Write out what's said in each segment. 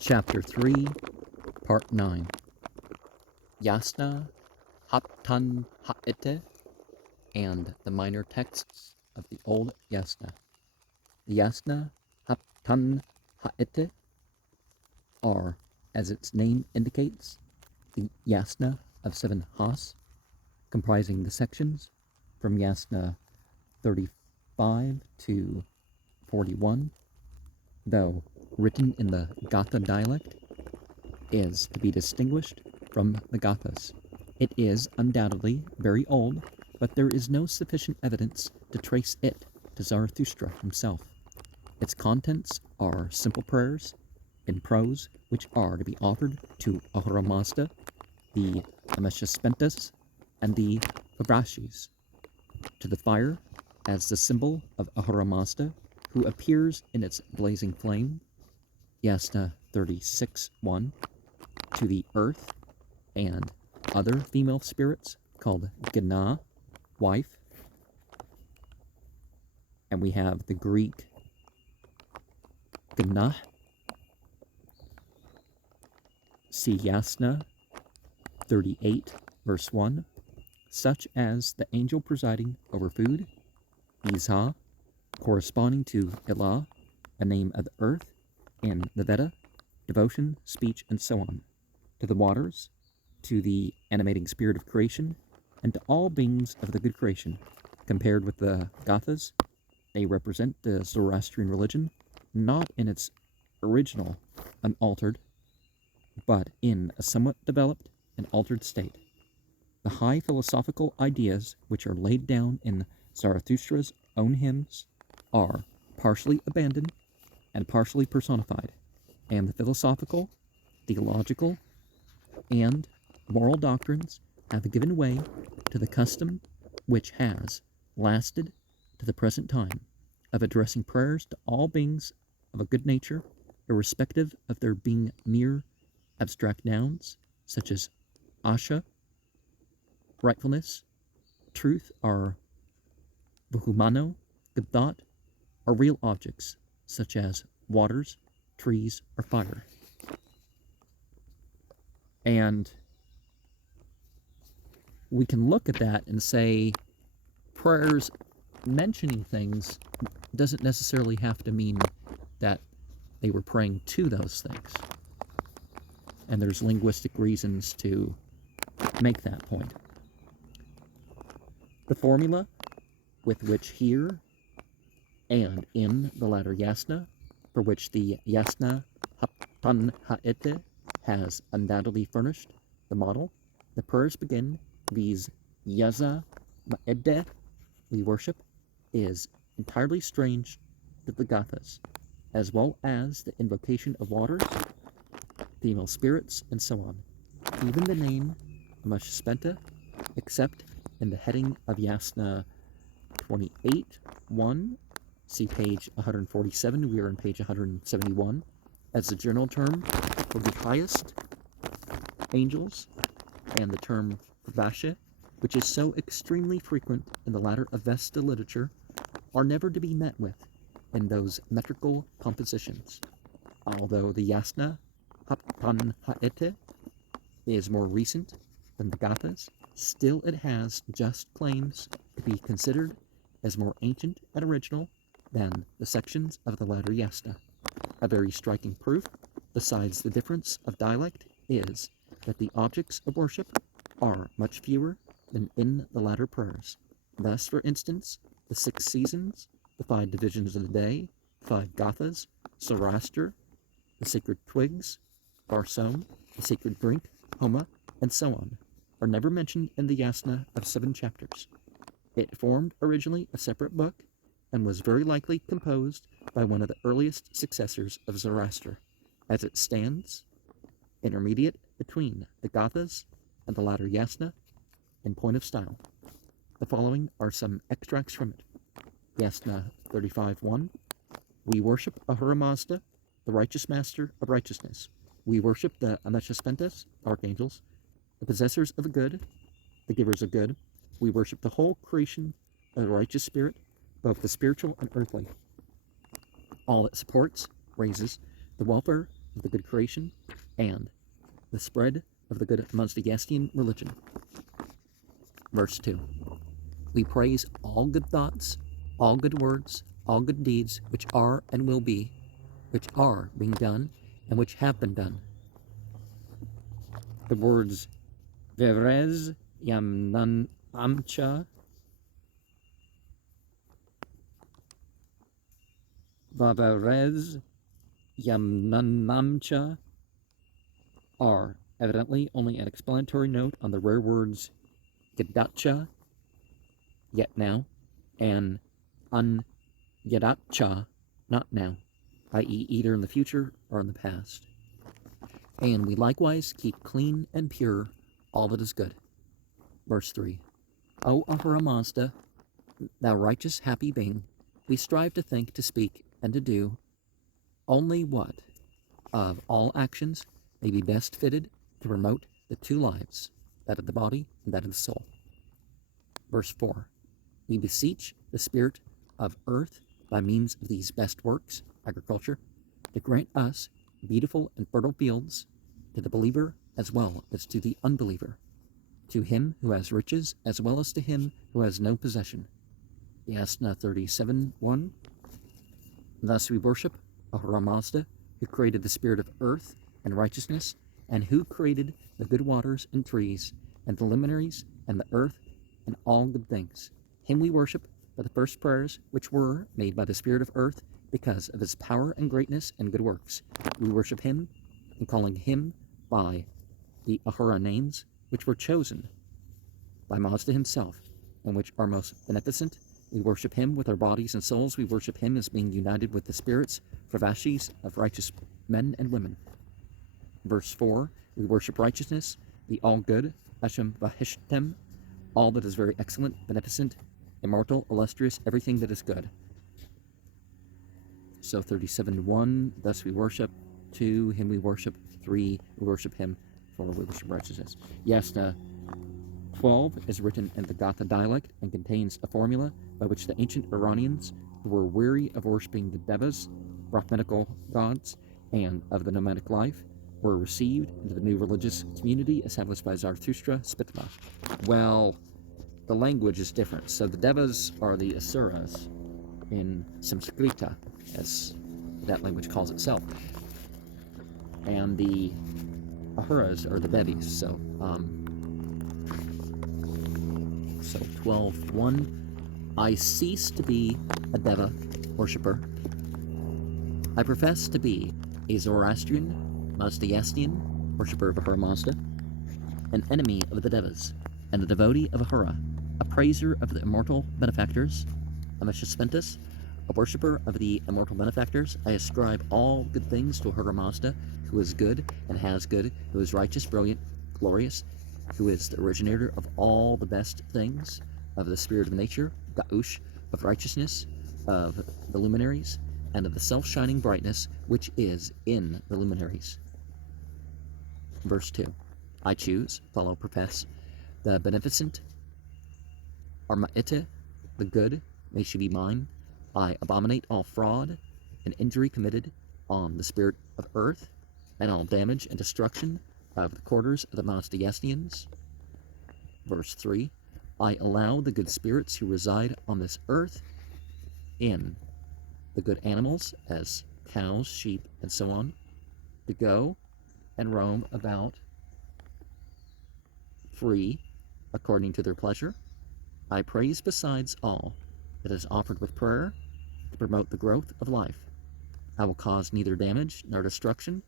Chapter 3, Part 9 Yasna Haptanhaiti and the minor texts of the Old Yasna. The Yasna Haptanhaiti are, as its name indicates, the Yasna of 7 Has, comprising the sections from Yasna 35 to 41, though written in the Gatha dialect, is to be distinguished from the Gathas. It is undoubtedly very old, but there is no sufficient evidence to trace it to Zarathustra himself. Its contents are simple prayers in prose, which are to be offered to Ahura Mazda, the Ameshaspentas, and the Parsis, to the fire as the symbol of Ahura Mazda, who appears in its blazing flame, Yasna 36:1, to the earth and other female spirits called Gana, wife, and we have the Greek Gana, see Yasna 38, verse 1, such as the angel presiding over food, Izha, corresponding to Ilah, a name of the earth, in the Veda, devotion, speech, and so on, to the waters, to the animating spirit of creation, and to all beings of the good creation. Compared with the Gathas, they represent the Zoroastrian religion, not in its original, unaltered, but in a somewhat developed and altered state. The high philosophical ideas which are laid down in Zarathustra's own hymns are partially abandoned and partially personified, and the philosophical, theological, and moral doctrines have given way to the custom which has lasted to the present time of addressing prayers to all beings of a good nature, irrespective of their being mere abstract nouns such as Asha, rightfulness, truth, or Vuhumano, good thought, or real objects such as waters, trees, or fire. And we can look at that and say prayers mentioning things doesn't necessarily have to mean that they were praying to those things. And there's linguistic reasons to make that point. The formula with which here and in the latter Yasna, for which the Yasna Haptanhaiti has undoubtedly furnished the model, the prayers begin, viz. Yaza Ma'edeh, we worship, is entirely strange to the Gathas, as well as the invocation of waters, female spirits, and so on. Even the name Ameshspenta, except in the heading of Yasna 28:1, see page 147, we are on page 171, as the general term for the highest angels, and the term Vasha, which is so extremely frequent in the latter Avesta literature, are never to be met with in those metrical compositions. Although the Yasna Haptanhaiti is more recent than the Gathas, still it has just claims to be considered as more ancient and original than the sections of the latter Yasna. A very striking proof, besides the difference of dialect, is that the objects of worship are much fewer than in the latter prayers. Thus, for instance, the 6 seasons, the 5 divisions of the day, 5 Gathas, Zoroaster, the sacred twigs, Barsom, the sacred drink, Homa, and so on, are never mentioned in the Yasna of 7 chapters. It formed originally a separate book, and was very likely composed by one of the earliest successors of Zoroaster, as it stands intermediate between the Gathas and the latter Yasna in point of style. The following are some extracts from it. Yasna 35:1. We worship Ahura Mazda, the righteous master of righteousness. We worship the Ameshaspentas, archangels, the possessors of good, the givers of good. We worship the whole creation of the righteous spirit, both the spiritual and earthly. All it supports, raises, the welfare of the good creation and the spread of the good Mazdayastian religion. Verse 2. We praise all good thoughts, all good words, all good deeds, which are and will be, which are being done, and which have been done. The words Verez Yamnan Amcha Vavarez Yamnanamcha are evidently only an explanatory note on the rare words Gedacha, yet now, and Yadacha, not now, i.e. either in the future or in the past. And we likewise keep clean and pure all that is good. Verse 3. O Ahura Mazda, thou righteous happy being, we strive to think, to speak, and to do only what of all actions may be best fitted to promote the two lives, that of the body and that of the soul. Verse 4. We beseech the spirit of earth by means of these best works, agriculture, to grant us beautiful and fertile fields, to the believer as well as to the unbeliever, to him who has riches as well as to him who has no possession. Yasna 37:1. Thus we worship Ahura Mazda, who created the spirit of earth and righteousness, and who created the good waters and trees, and the luminaries, and the earth, and all good things. Him we worship by the first prayers, which were made by the spirit of earth, because of his power and greatness and good works. We worship him in calling him by the Ahura names, which were chosen by Mazda himself, and which are most beneficent. We worship him with our bodies and souls. We worship him as being united with the spirits, pravashis of righteous men and women. Verse 4. We worship righteousness, the all-good, Hashem Vahishtem, all that is very excellent, beneficent, immortal, illustrious, everything that is good. So 37:1, thus we worship. 2, him we worship. 3, we worship him. 4, we worship righteousness. Yasna 12 is written in the Gatha dialect and contains a formula by which the ancient Iranians, who were weary of worshipping the Devas, Brahmanical gods, and of the nomadic life, were received into the new religious community established by Zarathustra Spitva. Well, the language is different. So the Devas are the Asuras in Samskrita, as that language calls itself. And the Ahuras are the Devis. So 12:1. I cease to be a Deva worshipper. I profess to be a Zoroastrian, Mazdayastian worshipper of Ahura Mazda, an enemy of the Devas, and a devotee of Ahura, a praiser of the immortal benefactors, a Meshaspentus, a worshipper of the immortal benefactors. I ascribe all good things to Ahura Mazda, who is good and has good, who is righteous, brilliant, glorious, who is the originator of all the best things, of the spirit of nature, Gaush, of righteousness, of the luminaries, and of the self-shining brightness which is in the luminaries. Verse 2. I choose, follow, profess, the beneficent, Armaite, the good, may she be mine. I abominate all fraud and injury committed on the spirit of earth, and all damage and destruction of the quarters of the Mazdayastians. Verse 3. I allow the good spirits who reside on this earth in the good animals, as cows, sheep, and so on, to go and roam about free according to their pleasure. I praise besides all that is offered with prayer to promote the growth of life. I will cause neither damage nor destruction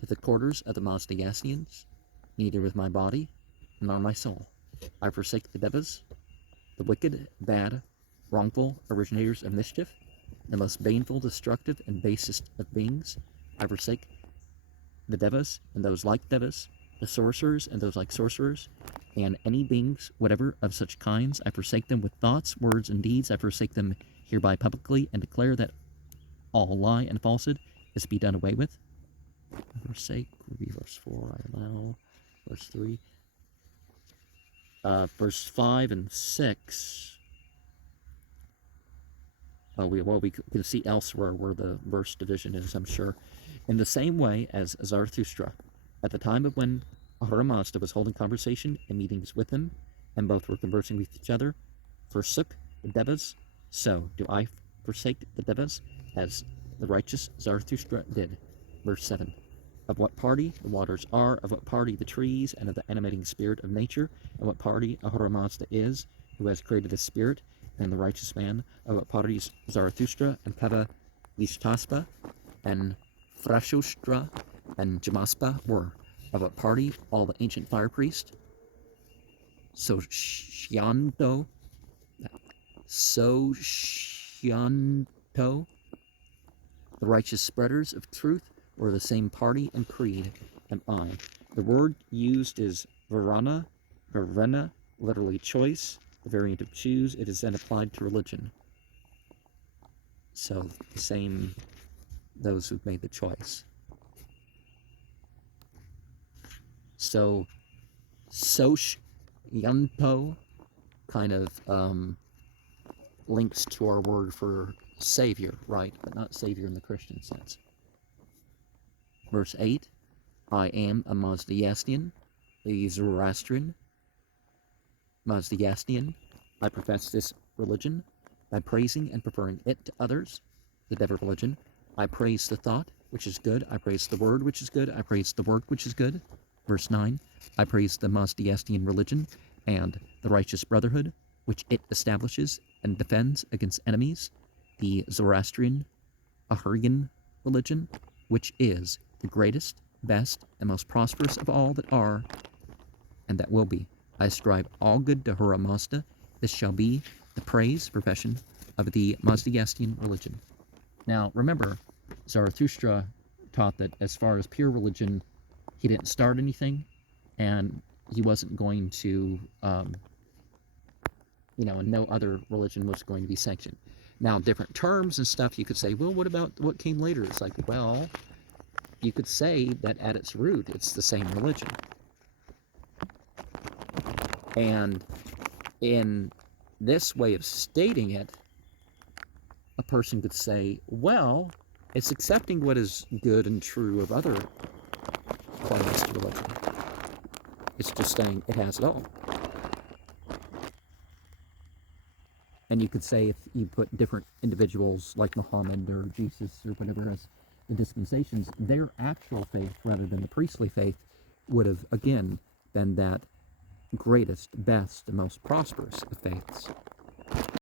to the quarters of the Mazdayastians, neither with my body nor my soul. I forsake the Devas, the wicked, bad, wrongful originators of mischief, the most baneful, destructive, and basest of beings. I forsake the Devas and those like Devas, the sorcerers and those like sorcerers, and any beings, whatever of such kinds. I forsake them with thoughts, words, and deeds. I forsake them hereby publicly, and declare that all lie and falsehood is to be done away with. I forsake, verse 4, I allow, verse 3. Verse 5 and 6. We can see elsewhere where the verse division is, I'm sure. In the same way as Zarathustra, at the time of when Ahura Mazda was holding conversation and meetings with him, and both were conversing with each other, forsook the Devas, so do I forsake the Devas, as the righteous Zarathustra did. Verse 7. Of what party the waters are, of what party the trees, and of the animating spirit of nature, of what party Ahura Mazda is, who has created the spirit and the righteous man, of what parties Zarathustra and Peva Vishtaspa and Frashostra and Jamaspa were, of what party all the ancient fire priests, Soshianto, the righteous spreaders of truth, were the same party and creed am I. The word used is Varana, literally choice, the variant of choose. It is then applied to religion. So the same, those who've made the choice. So Yanto kind of links to our word for Savior, right? But not Savior in the Christian sense. Verse 8, I am a Mazdayastian, a Zoroastrian, Mazdayastian. I profess this religion by praising and preferring it to others, the Deva religion. I praise the thought, which is good. I praise the word, which is good. I praise the work, which is good. Verse 9, I praise the Mazdayastian religion and the righteous brotherhood, which it establishes and defends against enemies, the Zoroastrian, Ahurian religion, which is the greatest, best, and most prosperous of all that are, and that will be. I ascribe all good to Ahura Mazda. This shall be the praise, profession of the Mazdayastian religion. Now, remember, Zarathustra taught that as far as pure religion, he didn't start anything, and he wasn't going to, and no other religion was going to be sanctioned. Now, different terms and stuff, you could say, well, what about what came later? It's like, well, you could say that at its root, it's the same religion. And in this way of stating it, a person could say, well, it's accepting what is good and true of other claims to religion. It's just saying it has it all. And you could say if you put different individuals like Muhammad or Jesus or whatever as the dispensations, their actual faith rather than the priestly faith would have, again, been that greatest, best, and most prosperous of faiths.